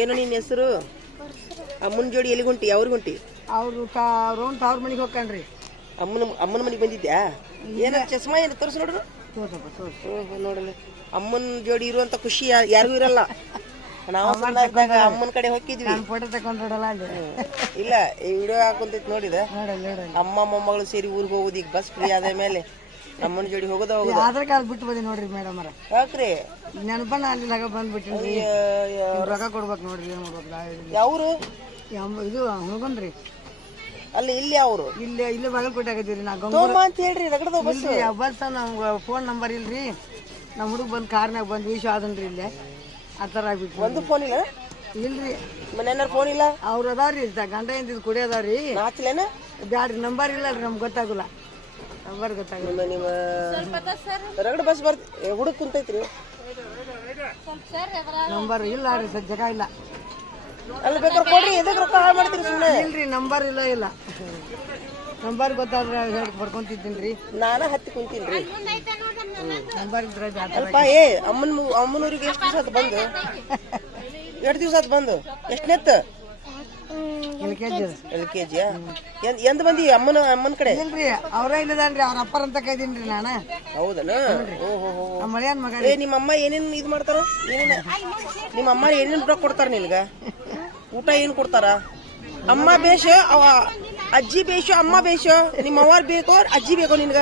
ಏನು ನಿನ್ನ ಹೆಸರು? ಅಮ್ಮನ ಜೋಡಿ ಎಲ್ಲಿಗೆ ಹೊಂಟಿ? ಅವ್ರಿಗೆ ಹೊಂಟಿ? ಅವ್ರು ಅವ್ರ ಮನೆಗೆ ಹೋಗ್ಕಣ್ರಿ. ಅಮ್ಮನ ಮನೆಗೆ ಬಂದಿದ್ಯಾ? ಏನ ಚಸ್ಮಾ ಏನು ತೋರಿಸ್ ನೋಡ್ರು. ನೋಡಲ್ಲ ಅಮ್ಮನ ಜೋಡಿ ಇರುವಂತ ಖುಷಿ ಯಾರಿಗೂ ಇರಲ್ಲ. ನಾವು ಸಣ್ಣದಾಗ ಅಮ್ಮನ ಕಡೆ ಹೋಗಿದ್ವಿ. ಫೋಟೋ ತಕೊಂಡ್ರಲ್ಲ ಅಲ್ಲಿ. ಇಲ್ಲ ಈ ವಿಡಿಯೋ ಹಾಕೊಂತೈತಿ ನೋಡಿದ. ಅಮ್ಮ ಮೊಮ್ಮಗಳು ಸೇರಿ ಊರಿಗೆ ಹೋಗುದು. ಈಗ ಬಸ್ ಫ್ರೀ ಆದ ಮೇಲೆ ಅಮ್ಮನ ಜೋಡಿ ಹೋಗೋದ ಹೋಗುದು. ಆಧಾರ್ ಕಾರ್ಡ್ ಬಿಟ್ಟು ಬಂದಿ ನೋಡ್ರಿ ಮೇಡಮ್ ಅವ್ರ. ಯಾಕ್ರಿ? ನೆನಪನ ಅಲ್ಲಿ ಲಗ ಬಂದ್ಬಿಟ್ಟಿನ್ರಿ. ರೊಕ್ಕ ಕೊಡ್ಬೇಕು ನೋಡ್ರಿ. ಏನ್ ಮಾಡ್ಬೇಕು? ಯಾವ್ರು? ಇದು ಹುಣಗನ್ರಿ. ಅಲ್ಲಿ ಇಲ್ಲಿ ಅವರು ಇಲ್ಲಿ ಬಾಗಲಕೋಟೆ ಆಗಿದ್ದೀರಿ. ನಾ ಅಂತ ಹೇಳ್ರಿ ರಗಡದ ಬಸ್. ಬಸ್ ನಮ್ಗೆ ಫೋನ್ ನಂಬರ್ ಇಲ್ರಿ. ನಮ್ಮ ಹುಡುಗ ಬಂದು ಕಾರ್ನಾಗ ಬಂದು ವಿಷಯ ಆದನ್ರಿ ಇಲ್ಲೇ. ಆ ಥರ ಆಗ್ಬಿಟ್ಟು ಒಂದು ಫೋನ್ ಇಲ್ಲ ಇಲ್ರಿ. ಮನೆಯವ್ರ ಫೋನ್ ಇಲ್ಲ. ಅವ್ರು ಅದಾವ್ರಿ ಗಂಡ ಎಂದಿದ್ ಕುಡಿಯೋದಾವ್ರಿ. ನಾಚಿಲೇನ ಬ್ಯಾಡ್ರಿ. ನಂಬರ್ ಇಲ್ಲ ರೀ. ನಮ್ಗೆ ಗೊತ್ತಾಗಲ್ಲ. ನಂಬರ್ ಗೊತ್ತಾಗಲ್ಲ. ನಿಮ್ಮ ರಗಡ ಬಸ್ ಬರ್ತಿ ಹುಡುಗ ಕುಂತೈತ್ರಿ. ನಂಬರ್ ಇಲ್ಲ ರೀ. ಜಾಗ ಇಲ್ಲ. ಅಲ್ಲಿ ಬೇಕಾದ್ರೆ ಕೊಡ್ರಿ. ಎದಕ್ಕೆ ರೊಕ್ಕ ಹಾಳು ಮಾಡ್ತೀರಿ ಸುಮ್ಮನೆ? ಇಲ್ರಿ ನಂಬರ್ ಇಲ್ಲ. ನಂಬರ್ ಗೊತ್ತಾದ್ರೆ ಹೇಳಿ ಬರ್ಕೊಂತಿದ್ದೀನಿ ರೀ. ನಾನ ಹತ್ತಿ ಕುಂತೀನಿ. ನಂಬರ್ ಇದ್ರೆ ಅಲ್ಪ ಅಮ್ಮನೂರಿಗೆ ಎಷ್ಟು ದಿವಸ ಬಂದು? 2 ದಿವಸ ಬಂದು. ಎಷ್ಟನೆತ್ತ? LKG. ಎಂದ ಬಂದಿ ಅಮ್ಮನ ಕಡೆ? ಇಲ್ರಿ ಅವ್ರೇ ಇಲ್ಲದನ್ರಿ. ಅವ್ರ ಅಪ್ಪರ ಅಂತ ಕೈದೀನ್ರಿ ನಾನು. ಹೌದನ? ಮಳೆಯನ್ ಮಗ. ನಿಮ್ಮ ಅಮ್ಮ ಏನೇನ್ ಇದು ಮಾಡ್ತಾರ? ನಿಮ್ಮ ಅಮ್ಮ ಏನೇನ್ ರೊಕ್ಕ ಕೊಡ್ತಾರ ನಿನ್ಗ? ಊಟ ಏನ್ ಕೊಡ್ತಾರ? ಅಮ್ಮ ಬೇಷ ಅಜ್ಜಿ ಬೇಷ ಅಮ್ಮ ಬೇಷ? ನಿಮ್ಮ ಅವ್ವಾರ ಬೇಕೋ ಅಜ್ಜಿ ಬೇಕೋ ನಿನ್ಗ?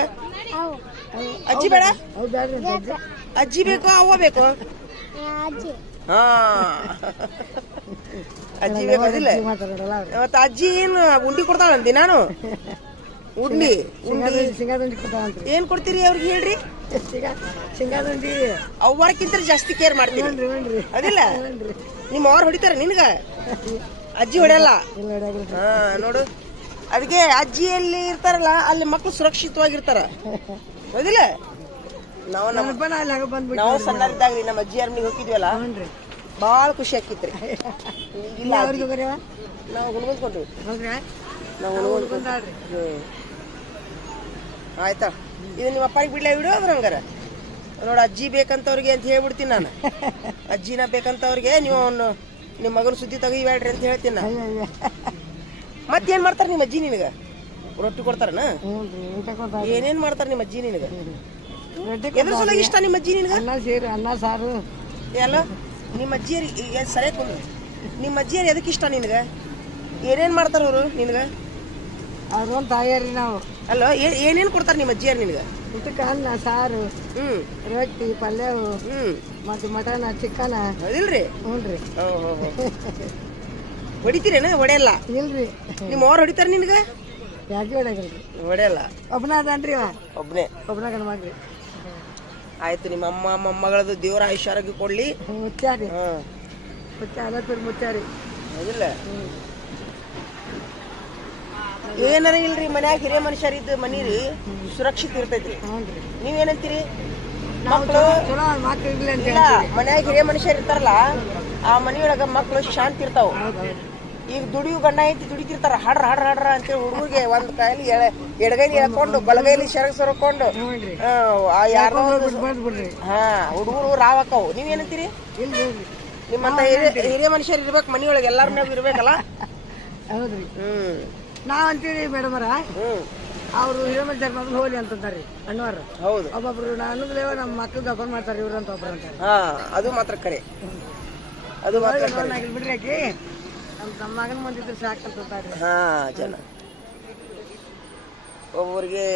ಅಜ್ಜಿ ಬೇಡ? ಅಜ್ಜಿ ಬೇಕೋ ಅವ್ವ ಬೇಕೋ? ಹಾ ಅಜ್ಜಿ ಬೇಕದಿಲ್ಲ. ಮತ್ತ ಅಜ್ಜಿ ಏನ್ ಉಂಡಿ ಕೊಡ್ತಾಳಂತಿ? ನಾನು ಉಂಡಿ ಏನ್ ಕೊಡ್ತೀರಿ ಅವ್ರಿಗೆ ಹೇಳ್ರಿ? ಶೇಂಗಾದಂಡಿ ಅವ್ವಾರಕ್ಕಿಂತ ಜಾಸ್ತಿ ಕೇರ್ ಮಾಡ್ತೀರಿ ಅದಿಲ್ಲ? ನಿಮ್ಮ ಅವ್ರ ಹೊಡಿತಾರ ನಿನ್ಗ? ಅಜ್ಜಿ ಹೊಡೆಯಲ್ಲ. ಹಾ ನೋಡು, ಅದಕ್ಕೆ ಅಜ್ಜಿಯಲ್ಲಿ ಇರ್ತಾರಲ್ಲ ಅಲ್ಲಿ ಮಕ್ಳು ಸುರಕ್ಷಿತವಾಗಿರ್ತಾರ ಹೌದಿಲ್ಲ? ನಾವು ಸಣ್ಣರಿದ್ದಾಗ ನಮ್ಮ ಅಜ್ಜಿಯಾರ ಮನೆಗೆ ಹೋಗಿದ್ವಲ್ಲ, ಬಾಳ ಖುಷಿ ಆಕಿತ್ರಿ. ನಾವು ಹುಣ್ಕೊಂಡ್ರಿ. ಆಯ್ತಾ? ಇದು ನಿಮ್ಮ ಅಪ್ಪಾರಿಗೆ ಬಿಡ್ಲಾ ವಿಡಿಯೋ ಅದ್ರ ಹಂಗಾರ ನೋಡ. ಅಜ್ಜಿ ಬೇಕಂತವ್ರಿಗೆ ಅಂತ ಹೇಳ್ಬಿಡ್ತೀನಿ ನಾನು. ಅಜ್ಜಿನ ಬೇಕಂತವ್ರಿಗೆ ನೀವು ನಿಮ್ಮ ಮಗನ ಸುದ್ದಿ ತೆಗಿಬೇಡ್ರಿ ಅಂತ ಹೇಳ್ತೀನಿ ನಾನು. ಮತ್ತೇನ್ ಮಾಡ್ತಾರ ನಿಮ್ಮ ಅಜ್ಜಿ ನಿನಗ? ರೊಟ್ಟಿ ಕೊಡ್ತಾರನ? ಏನೇನ್ ಮಾಡ್ತಾರ ನಿಮ್ಮ ಅಜ್ಜಿ ನಿನಗ? ಎದ್ರ ಸಲ ಇಷ್ಟ ನಿಮ್ಮ ಅಜ್ಜಿ ನಿನಗ? ಅನ್ನ ಸಾರು ಎಲ್ಲ ನಿಮ್ಮ ಅಜ್ಜಿಯರಿ ಸರಿಯಾಗಿ ಕೊಂಡ್ರಿ. ನಿಮ್ಮ ಅಜ್ಜಿಯರು ಎದಕ್ಕೆ ಇಷ್ಟ ನಿನಗ? ಏನೇನ್ ಮಾಡ್ತಾರ ಅವರು ನಿನಗ? ಅವ್ರೊಂದು ತಾಯಿಯರಿ ನಾವು. ಅಲ್ಲ ಏನೇನ್ ಕೊಡ್ತಾರ ನಿಮ್ಮ ಅಜ್ಜಿಯರು ನಿನಗ? ಊಟಕ್ಕೆ ಅನ್ನ ಸಾರು, ರೊಟ್ಟಿ, ಪಲ್ಯ, ಮತ್ತೆ ಮಟನ್, ಚಿಕನ್. ಅದಿಲ್ರಿ? ಹ್ಞೂನ್ರಿ. ಹೊಡಿತೀರೇನ? ಹೊಡೆಯಲ್ಲ? ಇಲ್ರಿ. ನಿಮ್ಮ ಅವ್ರು ಹೊಡಿತಾರ ನಿನಗ? ಯಾಕೆ ಹೊಡೆಯಲ್ರಿ? ಹೊಡೆಯಲ್ಲ. ಒಬ್ಬನ ಅದನ್ರಿ. ಒಬ್ಬನ ಗಂಡ ಮಾಡ್ರಿ. ಆಯ್ತು, ನಿಮ್ಮ ಅಮ್ಮ ಮೊಮ್ಮಗಳದು ದೇವರ ಆಯುಷ್ಯ ಆರೋಗ್ಯ ಕೊಡ್ಲಿ. ಮುಚ್ಚಾರಿ ಮುಚ್ಚಾರಿ ಅದಿಲ್ಲ? ಏನಾರ ಇಲ್ರಿ, ಮನ್ಯಾಗ ಹಿರಿಯ ಮನುಷ್ಯರಿದ್ದು ಮನೀರಿ ಸುರಕ್ಷಿತ ಇರ್ತೈತ್ರಿ. ನೀವೇನಂತೀರಿ? ಮಕ್ಕಳು ಮನ್ಯಾಗ ಹಿರಿಯ ಮನುಷ್ಯರು ಇರ್ತಾರಲ್ಲ, ಆ ಮನಿಯೊಳಗ ಮಕ್ಕಳು ಶಾಂತಿ ಇರ್ತಾವ. ಈಗ ದುಡಿಯು ಗಂಡ ಐತಿ ದುಡಿತಿರ್ತಾರ, ಹಾಡ್ರ ಅಂತೇಳಿ ಹುಡುಗರಿಗೆ ಒಂದ್ ಕೈಲಿ ಎಡಗೈಲಿ ಎಳ್ಕೊಂಡು ಬಲಗೈಲಿ ಸೆರಗ್ ಸೊರಕೊಂಡು ಯಾರೋ ಹುಡುಗರು ರಾವಕ್ಕವು. ನೀವೇನಂತೀರಿ? ನಿಮ್ಮಂತ ಹಿರಿಯ ಮನುಷ್ಯರು ಇರ್ಬೇಕು ಮನಿಯೊಳಗೆ, ಎಲ್ಲಾರ ಮನ್ಯಾಗ ಇರ್ಬೇಕಲ್ಲ. ಹೌದ್ರಿ. ನಾವ್ ಅಂತೀವಿ ಮೇಡಮ್ ಅವ್ರ, ಅವ್ರು ಹಿರಿಯ ಮನುಷ್ಯರ ಮೊದಲು ಹೋಲಿ ಅಂತಂತಾರ್ರಿ ಅಣ್ಣವ್ರ. ಹೌದು. ಒಬ್ಬೊಬ್ರು ಅನ್ನೋದ್ಲೇವ ನಮ್ಮ ಮಕ್ಳು ದಪ್ಪನ್ ಮಾಡ್ತಾರ ಇವ್ರು ಅಂತ ಒಬ್ರು ಅಂತಾರೆ. ಅದು ಮಾತ್ರ ಕರೆ. ಅದು ಮಾತ್ರ ಬಿಡ್ರಿ ಆಕಿ ನಮ್ಮ ಮಗನ ಮುಂದಿದ್ರೆ ಸಾಕಂತಾರ್ರಿ. ಜನ ಒಬ್ಬರಿಗೆ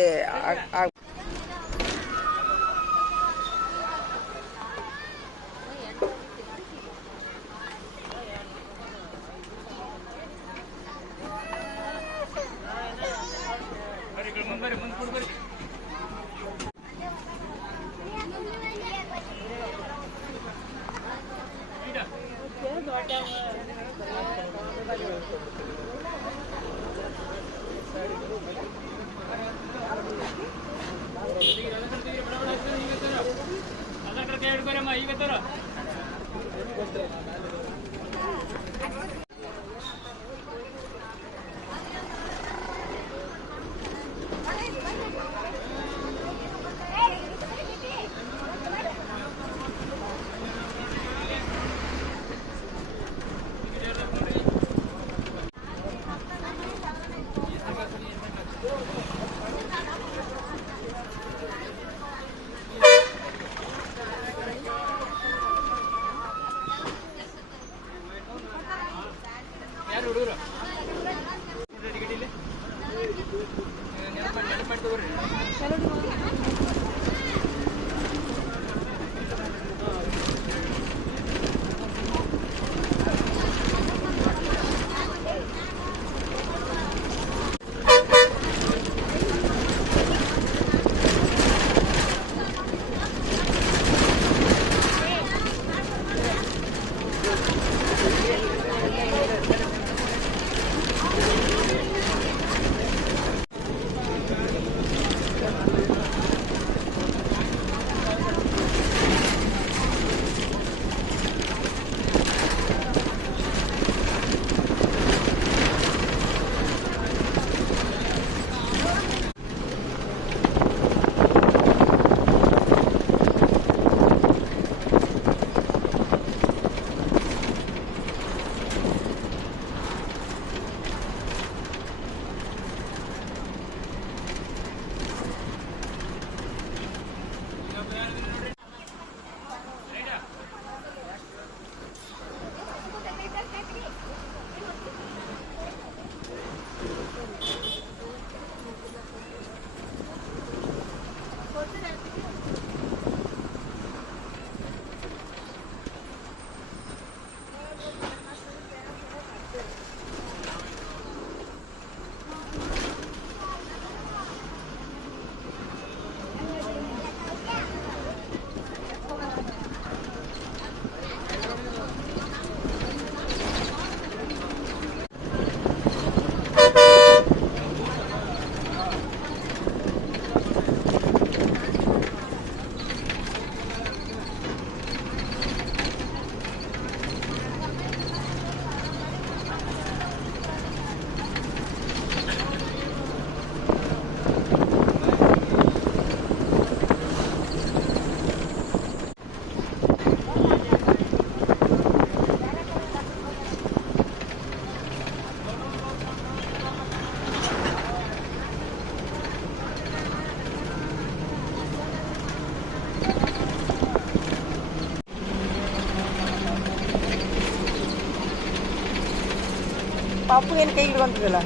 ಪಾಪು ಏನು ಕೈ ಹಿಡ್ಕೊಂತಿದ್ದಲ್ಲ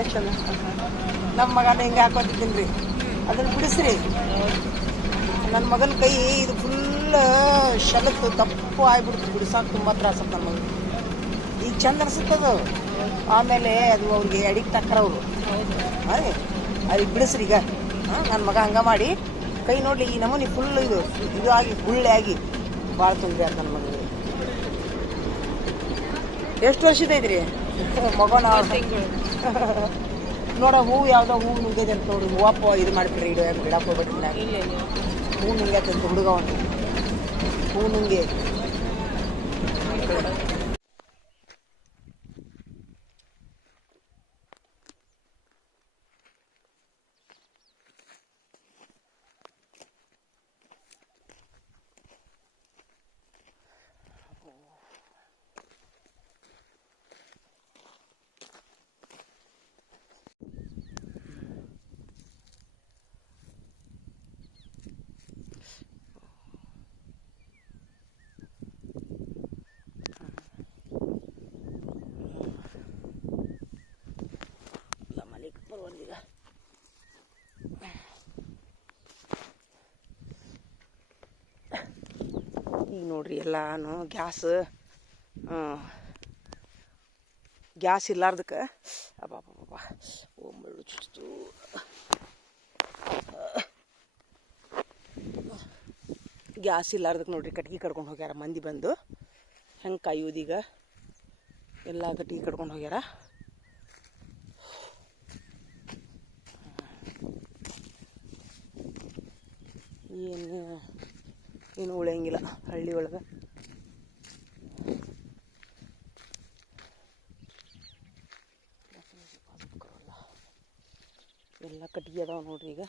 ಎಷ್ಟು ಚಂದ. ನಮ್ಮ ಮಗನ ಹಿಂಗೆ ಹಾಕೊತಿದ್ದೀನಿ ರೀ, ಅದನ್ನು ಬಿಡಿಸ್ರಿ. ನನ್ನ ಮಗನ ಕೈ ಇದು ಫುಲ್ ಶಲತ್ತು ದಪ್ಪು ಆಗ್ಬಿಡ್ತು, ಬಿಡಿಸಾಕ ತುಂಬ ತ್ರಾಸ ನನ್ನ ಮಗ. ಈಗ ಚಂದ ಅನಿಸುತ್ತದು, ಆಮೇಲೆ ಅದು ಅವ್ರಿಗೆ ಅಡಿಕ್ಟ್ ಹಾಕ್ತಾರ ಅವರು. ಹಾಂ ಅದಕ್ಕೆ ಬಿಡಿಸ್ರಿ ಈಗ. ನನ್ನ ಮಗ ಹಂಗೆ ಮಾಡಿ ಕೈ ನೋಡಲಿ ಈ ನಮೂನಿ ಫುಲ್ ಇದು ಆಗಿ ಗುಳ್ಳೆ ಆಗಿ ಭಾಳ ತೊಂದರೆ ಆಯ್ತು ನನ್ನ ಮಗನಿಗೆ. ಎಷ್ಟು ವರ್ಷದೈತ್ರಿ ಮಗನ? ನೋಡ ಹೂವು ಯಾವುದೋ ಹೂವು ನುಗ್ಗೈತೆ ಅಂತ ನೋಡಿ, ಹೂವಪ್ಪ ಇದು ಮಾಡಿಬಿಟ್ರಿ, ಗಿಡಕ್ಕೆ ಹೋಗ್ಬಿಟ್ರಿ. ಹೂವು ನುಂಗೈತೆ ಅಂತ ಹುಡುಗ ಅವನು, ಹೂವು ನುಂಗಿ. ಈಗ ನೋಡ್ರಿ ಎಲ್ಲಾನು ಗ್ಯಾಸ್ ಇಲ್ಲಾರ್ದಕ್ಕೆ ಅಬ್ಬಾ ಒಮ್ಮಳು ಚುಚ್ತು. ಗ್ಯಾಸ್ ಇಲ್ಲಾರ್ದಕ್ಕೆ ನೋಡ್ರಿ ಕಟ್ಗೆ ಕಡ್ಕೊಂಡು ಹೋಗ್ಯಾರ ಮಂದಿ ಬಂದು. ಹೆಂಗೆ ಕಾಯೋದೀಗ? ಎಲ್ಲ ಕಟ್ಗೆ ಕಡ್ಕೊಂಡು ಹೋಗ್ಯಾರ. ಏನು ಉಳಿಯಂಗಿಲ್ಲ ಹಳ್ಳಿ ಒಳಗೆ. ಎಲ್ಲ ಕಟ್ಗೆ ಅದಾವ ನೋಡ್ರಿ ಈಗ.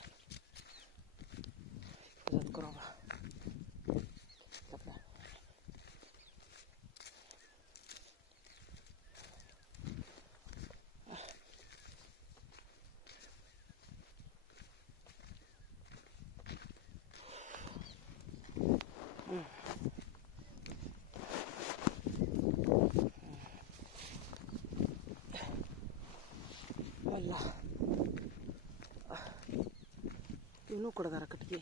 ಇದನ್ನು ಕೊಡದಾರ ಕಟ್ಟಿಗೆ.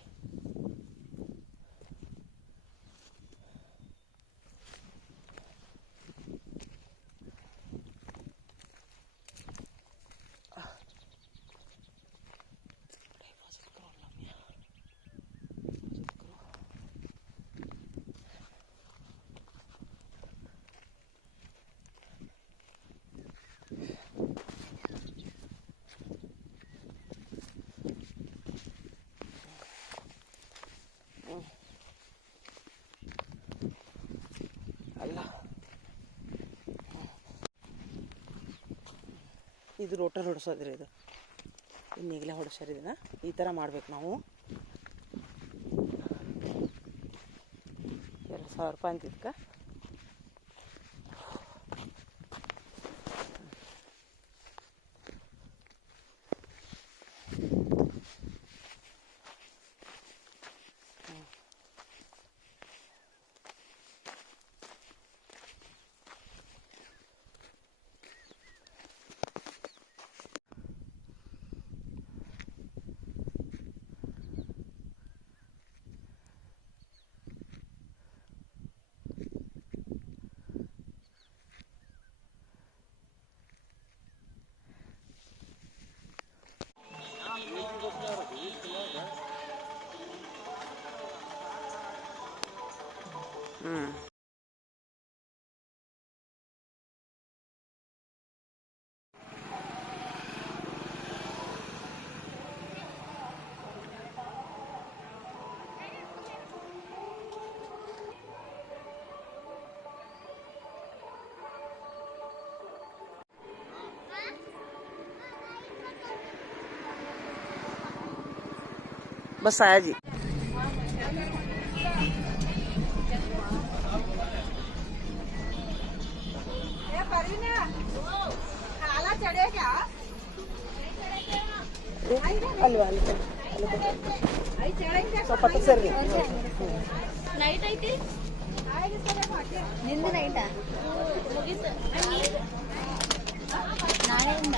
ಅಲ್ಲ ಇದು ರೋಟರ್ ಹೊಡ್ಸೋದ್ರಿ. ಇದು ಇನ್ನೀಗಲೇ ಹೊಡ್ಸ್ಯಾರ. ಇದನ್ನ ಈ ಥರ ಮಾಡ್ಬೇಕು ನಾವು. 2,000 ರೂಪಾಯಿ ಅಂತಿದ್ಕ बस आया जी. ಸ್ವಲ್ಪ ಸರಿ ನೈಟ್ ಐತಿ ನಿಂದು ನೈಟಾ ಮುಗೀತು ನಾಳೆಯಿಂದ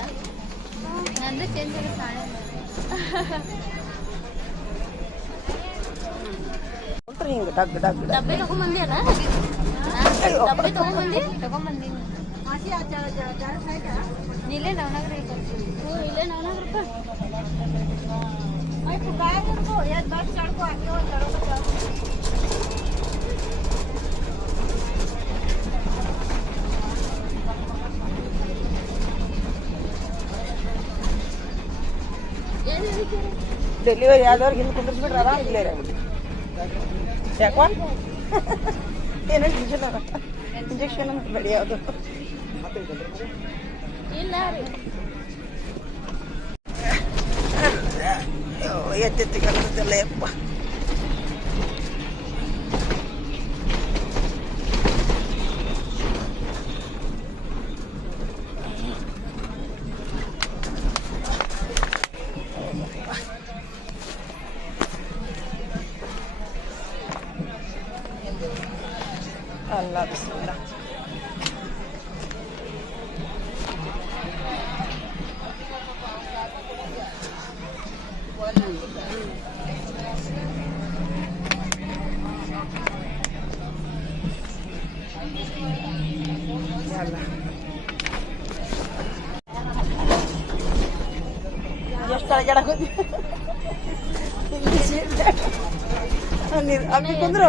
ನಂದು ಚೇಂಜ್ ಆಗುತ್ತೆ ನಾಳೆ ಹಿಂಗೆ ಡಗ್ ಡಗ್ ಡಬ್ಬೆ ತಗೊಂಬಂದಿ ಅಲ್ಲ ಡಬ್ಬೆ ತಗೊಂಬಂದಿ ಇಲ್ಲೇ ನವನಗರ ಇಲ್ಲೇ ನವನಗರ ಡೆಲಿವರಿ ಆದವ್ರಿಗೆ ಹಿಂದೆ ಕುಂದಿಸ್ಬಿಟ್ರೆ ಆರಾಮ್ ಇಲ್ಲೇ ಯಾಕೋ ಏನೋ ಇಂಜೆಕ್ಷನ್ ಅಂತ ಬೇಡ ಯಾವುದು ಇಲ್ಲ ರೀ ಎತ್ತೆತ್ತಿ ಕಲ್ತಲ್ಲ ಯಪ್ಪ. ಅಲ್ಲ ಬಿಸಿಲ್ಲ ಎಷ್ಟು ಅಳಗಾಡಕ್ ಅಕ್ಕಿ ಕುಂದ್ರು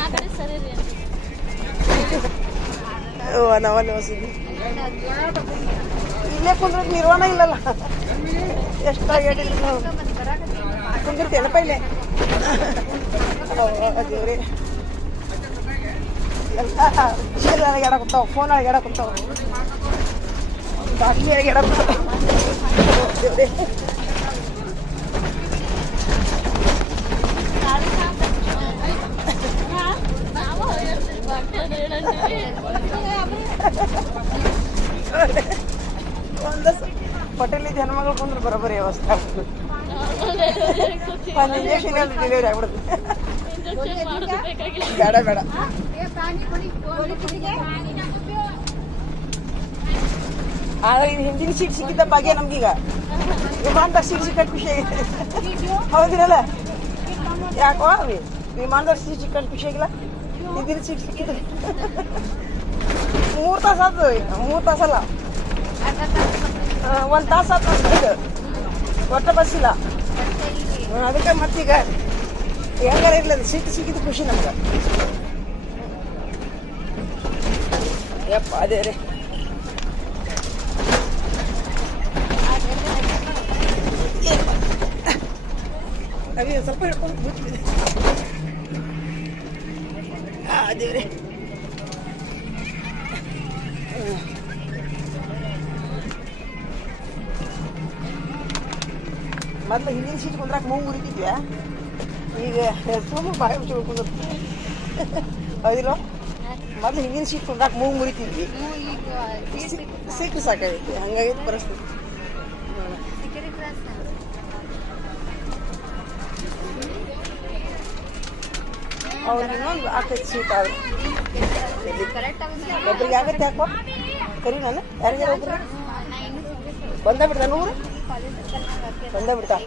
ಆ ಕಡೆ ಸರಿ ರೀ ನಾವಲ್ಲಿ ಹೊಸಿದ್ವಿ ಇಲ್ಲೇ ಕುಂದ್ರಕ್ ನಿರ್ವಾಣ ಇಲ್ಲಲ್ಲ. ಎಷ್ಟಾಗಿ ಕುಂದಿರ್ತೇನಪ್ಪ ಇಲ್ಲೇ ದೇವ್ರಿ ಎಲ್ಲ ಅಳಗಾಡಕುಂತಾವ, ಫೋನ್ ಅಳಗಾಡಕುಂತಾವ, ಬಾಟ್ಲಿ ಅಳಗಾಡಕುಂತಾವ ದೇವ್ರಿ. ಹೋಟೆಲ್ ಹೆಣ್ಮಗಳು ಬಂದ್ರೆ ಬರೋಬ್ಬರಿ ವ್ಯವಸ್ಥೆ ಆಗ್ತದೆ. ಒಂದು ಇಂಜೆಕ್ಷನ್ ಅಲ್ಲಿ ಡೆಲಿವರಿ ಆಗ್ಬಿಡುತ್ತೆ. ಬೇಡ ಬೇಡ ಆದ್ರೆ ಇದು ಹಿಂದಿನ ಸೀಟ್ ಸಿಕ್ಕಿದ್ದ ಭಾಗ್ಯ ನಮ್ಗೀಗ. ವಿಮಾನದಾಗ ಸಿಕ್ಕ ಖುಷಿ ಆಗೈತೆ ಹೌದಿರಲ್ಲ ಯಾಕೋ ವಿಮಾನದಾಗ ಸಿಕ್ಕ ಖುಷಿ ಆಗಿಲ್ಲ ಇದ್ರ ಸಿಕ್ಕಿದ್ರೆ 3 ತಾಸು ಆಯ್ತು 3 ತಾಸಲ್ಲ 1 ತಾಸು ಆಯ್ತು ಇದು ಒಟ್ಟ ಬಸ್ ಇಲ್ಲ ಅದಕ್ಕೆ ಮತ್ತೀಗ ಹೆಂಗಾರ ಇರಲಿ ಅದು ಸೀಟ್ ಸಿಕ್ಕಿದ್ದು ಖುಷಿ ನಮ್ಗೆ ಯಪ್ಪ ಅದೇ ರೀ ಅದೇ ಸ್ವಲ್ಪ ಹಿಡ್ಕೊಂಡು ಕೂತ್ಬಿಡಿ ಅದೇ ರೀ ಮೊದಲು ಹಿಂದಿನ ಸೀಟ್ ಕುಂದ್ರಾಕ ಮೂಗು ಮುರಿತಿದ್ಯಾ ಈಗ ತುಂಬ ಬಾಯಿ ಮುಚ್ಚಿಕೊಂಡು ಹೌದಿಲ್ಲ ಮೊದಲು ಹಿಂದಿನ ಸೀಟ್ ಕುಂದ್ರಾಕ ಮೂಗು ಮುರಿತಿದ್ವಿ ಸಿಕ್ಕಿ ಸಾಕಾಗೈತಿ ಹಂಗಾಗೈತಿ ಪರಿಸ್ಥಿತಿ ಅವ್ರಿಗೆ ಇನ್ನೊಂದು ಆಗ್ತೈತಿ ಸೀಟ್ ಆದ್ರೆ ಒಬ್ರಿಗೆ ಆಗತ್ತೆ ಯಾಕೋ ಕರಿ ನಾನು ಯಾರಿಗಾರ ಒಬ್ರು ಬಂದ ಬಿಡ್ತಾ ನೂರು ಬಂದ ಬಿಡ್ತಾ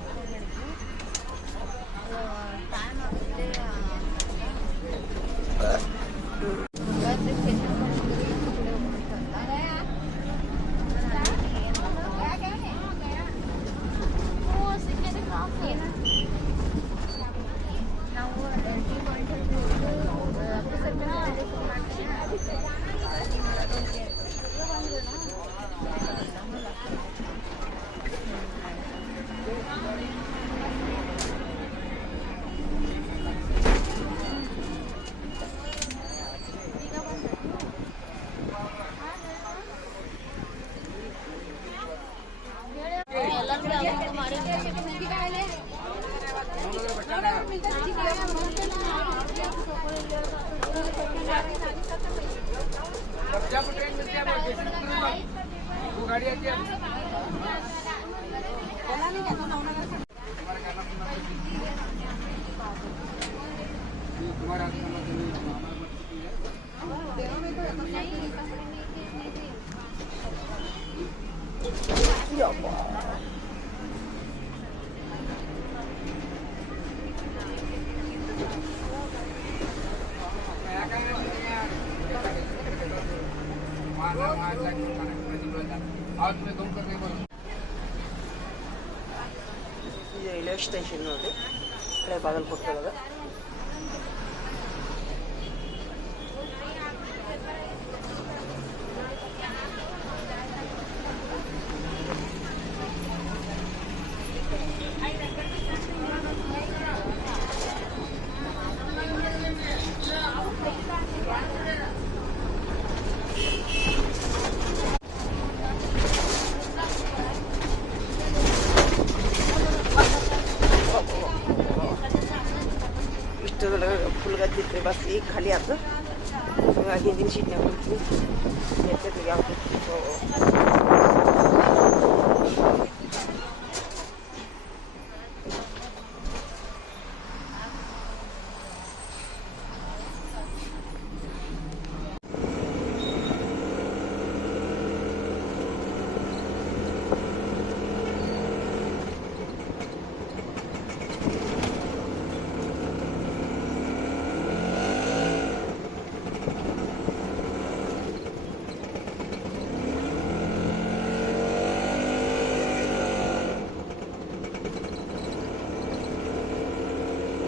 ರೈಲ್ವೆ ಸ್ಟೇಷನ್ ನೋಡಿ ಹಳೆ ಬಾಗಲಕೋಟೆ ಒಳಗೆ फुल गद्दी बस एक खाली आतं ಹಿಂದಿನ ಸೀಟ್ನಾಗ ಕುಂತೀವಿ ಎತ್ತೈತಿ ಯಾವ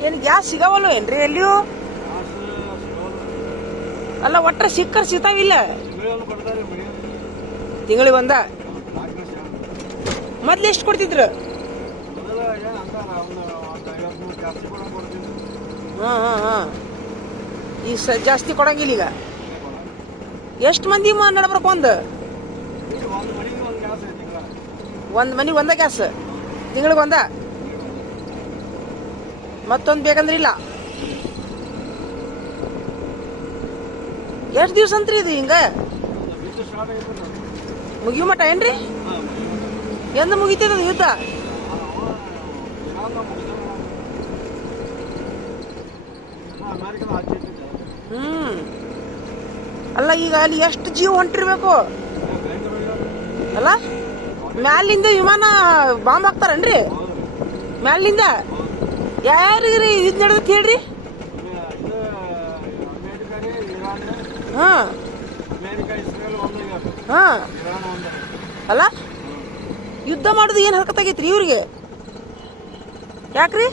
ಏನು ಗ್ಯಾಸ್ ಸಿಗವಲ್ಲ ಏನ್ರಿ ಎಲ್ಲಿಯೂ ಅಲ್ಲ ಒಟ್ಟ ಸಿಕ್ಕರ್ ಸಿಗ್ತಾವಿಲ್ಲ ತಿಂಗಳಿಗೆ ಒಂದ ಮೊದ್ಲು ಎಷ್ಟು ಕೊಡ್ತಿದ್ರು ಹಾ ಹಾ ಹಾ ಈಗ ಜಾಸ್ತಿ ಕೊಡಂಗಿಲ್ಲ ಈಗ ಎಷ್ಟು ಮಂದಿ ನಡ್ಬರ್ಕ ಒಂದ್ ಮನಿಗೆ ಒಂದ ಗ್ಯಾಸ್ ತಿಂಗಳಿಗೆ ಒಂದ ಮತ್ತೊಂದು ಬೇಕಂದ್ರೆ ಇಲ್ಲ ಎಷ್ಟು ದಿವಸ ಅಂತ್ರಿ ಇದು ಹಿಂಗ ಮುಗಿಯೋ ಮಟ ಏನ್ರಿ ಎಂದ ಮುಗಿತದ ಯುದ್ಧ ಅಲ್ಲ ಈಗ ಅಲ್ಲಿ ಎಷ್ಟು ಜೀವ ಹೊಂಟಿರ್ಬೇಕು ಅಲ್ಲ ಮ್ಯಾಲಿಂದ ವಿಮಾನ ಬಾಂಬ್ ಹಾಕ್ತಾರನ್ರಿ ಮ್ಯಾಲಿಂದ ಯಾರಿಗ್ರಿ ಇದ್ ನಡೆದತ್ ಹೇಳ್ರಿ ಹಾ ಹಾ ಅಲ್ಲ ಯುದ್ಧ ಮಾಡುದು ಏನ್ ಹರಕತ್ತಾಗೈತ್ರಿ ಇವ್ರಿಗೆ ಯಾಕ್ರಿ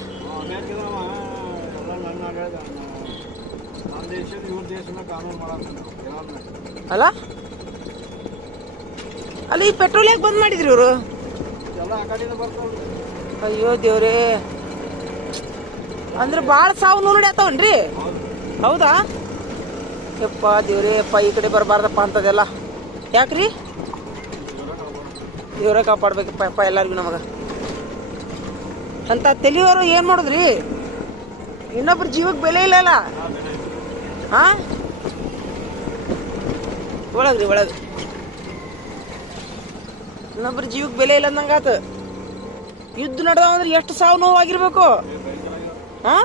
ಅಲ್ಲ ಅಲ್ಲ ಈ ಪೆಟ್ರೋಲ್ ಯಾಕೆ ಬಂದ್ ಮಾಡಿದ್ರಿ ಇವರು ಅಯ್ಯೋ ದೇವ್ರೇ ಅಂದ್ರೆ ಬಾಳ ಸಾವು ನೋಡಿ ಆತಾವನ್ರಿ ಹೌದಾ ಯಪ್ಪ ದೇವ್ರೇ ಅಪ್ಪ ಈ ಕಡೆ ಬರಬಾರ್ದಪ್ಪ ಅಂತದೆಲ್ಲ ಯಾಕ್ರಿ ದೇವ್ರೇ ಕಾಪಾಡ್ಬೇಕಪ್ಪ ಅಪ್ಪ ಎಲ್ಲಾರ್ಗು ನಮಗ ಅಂತ ತೆಲಿಯೋರು ಏನ್ ಮಾಡುದ್ರಿ ಇನ್ನೊಬ್ರ ಜೀವಕ್ಕೆ ಬೆಲೆ ಇಲ್ಲ ಹಾ ಒಳಗ್ರಿ ಒಳಗ್ ಇನ್ನೊಬ್ರ ಜೀವಕ್ಕೆ ಬೆಲೆ ಇಲ್ಲ ಅಂದಂಗಾತ ಯುದ್ಧ ನಡೆದ ಅಂದ್ರೆ ಎಷ್ಟು ಸಾವು ನೋವಾಗಿರ್ಬೇಕು ಹಾ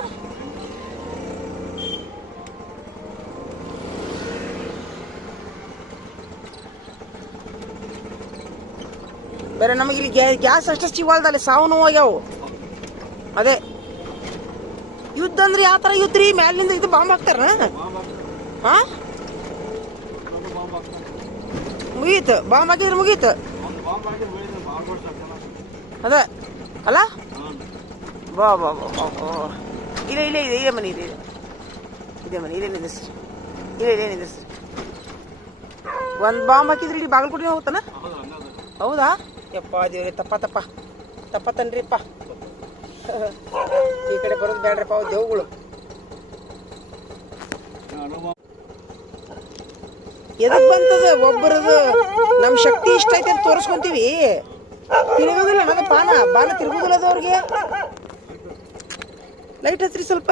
ಬೇರೆ ನಮಗೆ ಇಲ್ಲಿ ಗ್ಯಾಸ್ ಅಷ್ಟು ಸಿಗಲ್ದಲ್ಲಿ ಸಾವು ನೋವಾಗ್ಯಾವು ಅದೇ ಯುದ್ಧ ಅಂದ್ರೆ ಯಾವ ತರ ಯುದ್ಧ ರೀ ಮ್ಯಾಲಿನಿಂದ ಇದು ಬಾಂಬ್ ಹಾಕ್ತಾರ ಹಾ ಮುಗೀತು ಬಾಂಬ್ ಹಾಕಿದ್ರೆ ಮುಗೀತು ಅದೇ ಅಲ್ಲ ಬಾ ಬಾ ಬಾ ಬಾ ಇಲ್ಲ ಇಲ್ಲ ಇದೆ ಇದೆ ಮನೆ ಇದೆ ಇದೆ ಮನೆ ಇದೆ ನಿಂದಿಸ್ರಿ ಇಲ್ಲ ಇದೆ ನಿಂದಿಸ್ರಿ ಒಂದ್ ಬಾಂಬ್ ಹಾಕಿದ್ರಿ ಇಡೀ ಬಾಗಲಕೋಟೆ ಹೋಗ್ತಾನ ಹೌದಾ ಯಪ್ಪ ದೇವ್ರಿ ತಪ್ಪತ್ತನ್ರಿಪ್ಪ ಈ ಕಡೆ ಬರೋದು ಬೇಡ್ರಪ್ಪ ಅವು ದೇವುಗಳು ಎದಕ್ ಬಂತದ ಒಬ್ಬರದು ನಮ್ ಶಕ್ತಿ ಇಷ್ಟ ಐತೆ ಅಂತ ತೋರಿಸ್ಕೊಂತೀವಿ ತಿರುಗೋದಿಲ್ಲ ಅನ್ನೋದು ಬಾನ ತಿರುಗೋದಿಲ್ಲ ಅದು ಅವ್ರಿಗೆ ಲೈಟ್ ಹಚ್ಚ್ರಿ ಸ್ವಲ್ಪ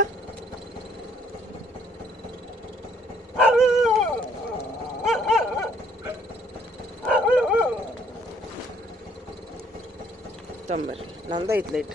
ತಂಬರ್ರಿ ನಂದ ಐತ್ ಲೈಟ್